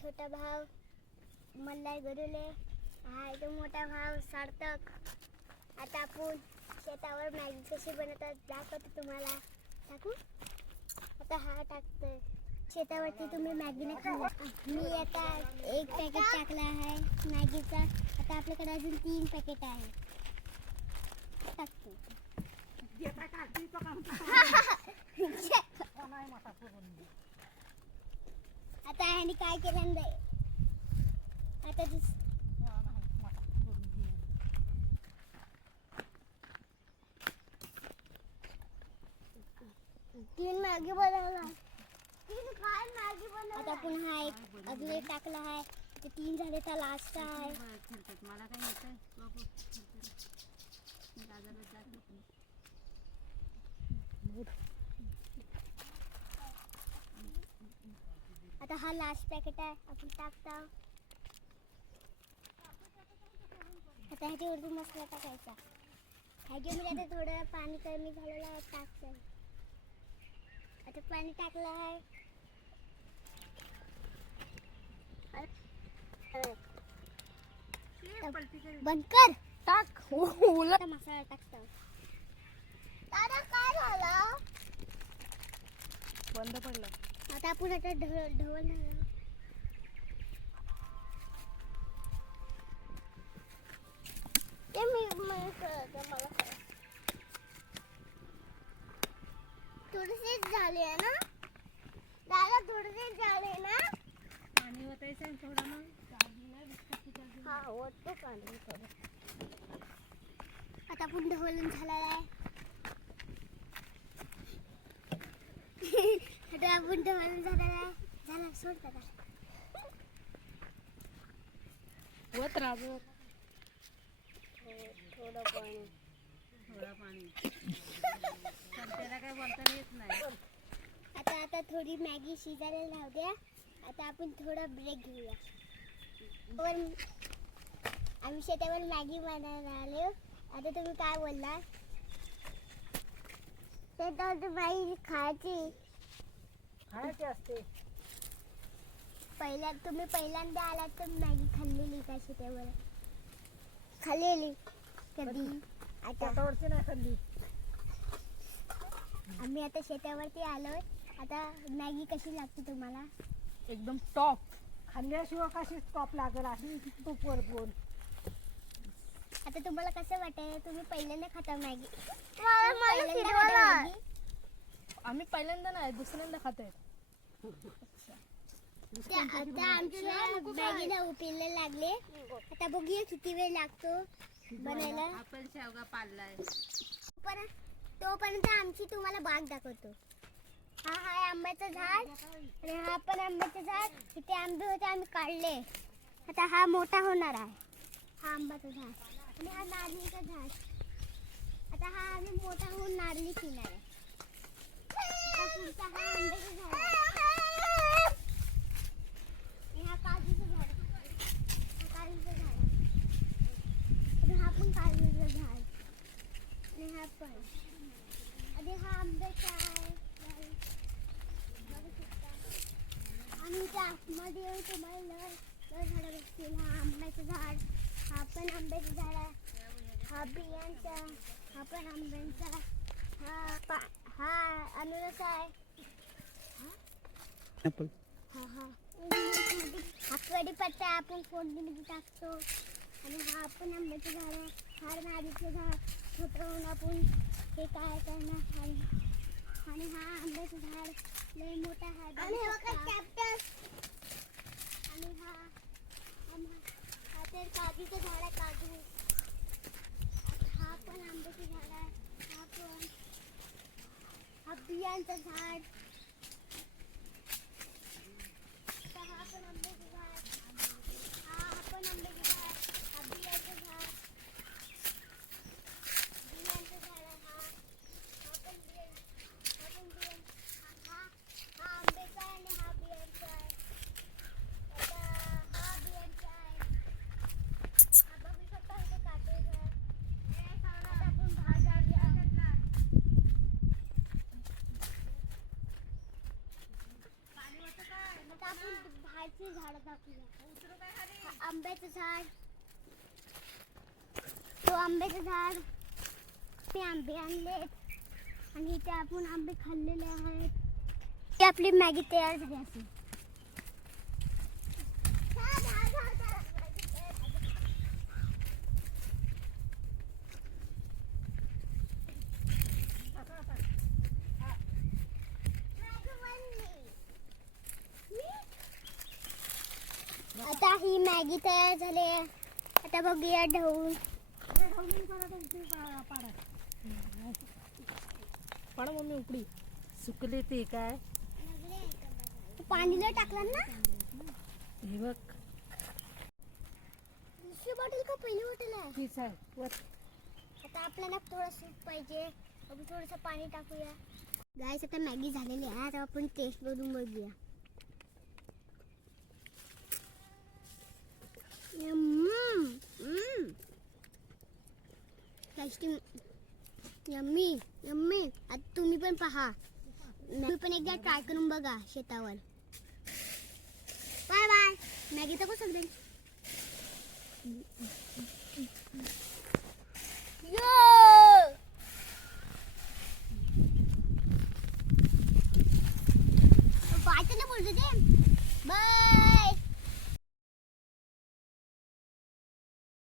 छोटा भाव मल्हार गरुले, हा इथे मोठा भाव सार्थक. आता आपण शेतावर मॅगी कशी बनवतात दाखवतो तुम्हाला. टाकू आता. हा टाकतोय शेतावरती. तुम्ही मॅगी नाही खाल्ला. मी आता 1 पॅकेट टाकला आहे मॅगीचा. आता आपल्याकडे अजून 3 पॅकेट आहे. टाकतो. आता ह्याने काय केलं आता 3 मॅगी बनवला. 3 काय मॅगी बनवला. आता पुन्हा एक अजून एक टाकला आहे. ते 3 झाले तर लास्ट आहे. मला काय येतंय बाबू. आता हा लास्ट पॅकेट आहे. आपण टाकता. आता ह्याच्यावरती मसाला टाकायचा. ह्याच्यामध्ये आता थोडं पाणी कमी झालेलं आहे. टाकतं. आता पाणी टाकलं आहे. बंद कर. टाक. मसाला टाकतो. दादा काय झालं. बंद पडलं. आता आपण आता ढवळ ते मला थोडेसेच झाले आहे ना दादा. थोडेसेच झाले ना. पाणी ओतायचं थोडं मग. हा होतो पाणी थोडं. आता आपण ढवळून झालेला आहे. आता आपण ढवळून झालेला आहे. झाला सोड दादा. होत राहतो. थोडं पाणी. त्याला काय बोलता येत नाही. आता थोडी मॅगी शिजायला लावू द्या. आता आपण थोडा ब्रेक घेऊया. आम्ही शेतावर मॅगी बनायला आलो. आता तुम्ही काय बोलला. शेतावर मॅगी खायची असते. तुम्ही पहिल्यांदा आलात तर मॅगी खाल्लेली का शेतावर. खाल्लेली कधी. आता नाही खाल्ली. आम्ही आता शेतावरती आलोय. आता मॅगी कशी लागते तुम्हाला. एकदम टॉप. खाल्ल्याशिवाय कशी टॉप लागेल अशी तूप वरपून. आता तुम्हाला कसं वाटतंय. तुम्ही पहिल्यांदा खाता मॅगी. आम्ही पहिल्यांदा नाही दुसऱ्यांदा खातोय. आता आमच्या मॅगीला उपेला लागले. आता बघूया किती वेळ लागतो बनायला. आपण शेवगा पाळलाय. तोपर्यंत आमची तुम्हाला बाग दाखवतो. हा आहे आंब्याचं झाड आणि हा पण आंब्याचं झाड. इथे आंबे होते आम्ही काढले. आता हा मोठा होणार आहे. हा आंब्याचं झाड आणि हा नारळीचं झाड. आता हा आम्ही मोठा होऊन नारळी पिणार आहे. आता पुढचा हा आंब्याचं झाड आहे. आणि हा काजूचं झाड. हा काजूचं झाड आणि हा पण काजूचं झाड आणि हा पण. आणि हा आंब्याचा आहे. आणि त्या आतमध्ये येऊन तुम्हाला झाडं बघतील. हा आंब्याचं झाड. हा पण आंब्याचं झाड आहे. हा बियांचा. हा पण आंब्यांचा. हा अननस आहे. हा कढीपत्ता आपण फोडणीमध्ये टाकतो. आणि हा पण आंब्याचं झाड आहे. हा नारळीचं झाड. छोटं होऊन आपण हे काय करणार. आणि हा आंब्याचं झाड लय मोठा आहे. आणि हा तर काजूचं झाड आहे. काजू. हा पण आंब्याचं झाड आहे. हा पण. हा बियांचं झाड. हा पण आंब्याचं झाड. हा पण आंब्याचं झाड. हा बियांचं झाड. बियांचं झाड आहे. हा पण बिया. हा पण बिया. हा आंब्याचा आहे आणि हा बियांचा आहे. आता हा बियांचा आहे. हा बघू शकता इथे काटेचं आहे. आता आपण भात जाऊया. आंब्याचं झाड, तो आंब्याचं झाड, ते आंबे आणलेत आणि इथे आपण आंबे खाल्लेले आहेत. ती आपली मॅगी तयार झाली असेल. आता ही मॅगी तयार झाली आहे. आता बघूया ढवून. पण मम्मी उकडी सुकले ते काय पाणी नाही टाकलं ना. हे बघ दुसरी बॉटल का पहिली बॉटल आहे? तीच आहे वर. आता आपल्याला थोडं सूप पाहिजे. आपण थोडंसं पाणी टाकूया. गाईस आता मॅगी झालेली आहे. आता आपण टेस्ट करून बघूया. Yummy yummy. आता तुम्ही पण पहा. तुम्ही पण एकदा ट्राय करून बघा शेतावर. Bye bye. मॅगी तर सगळे.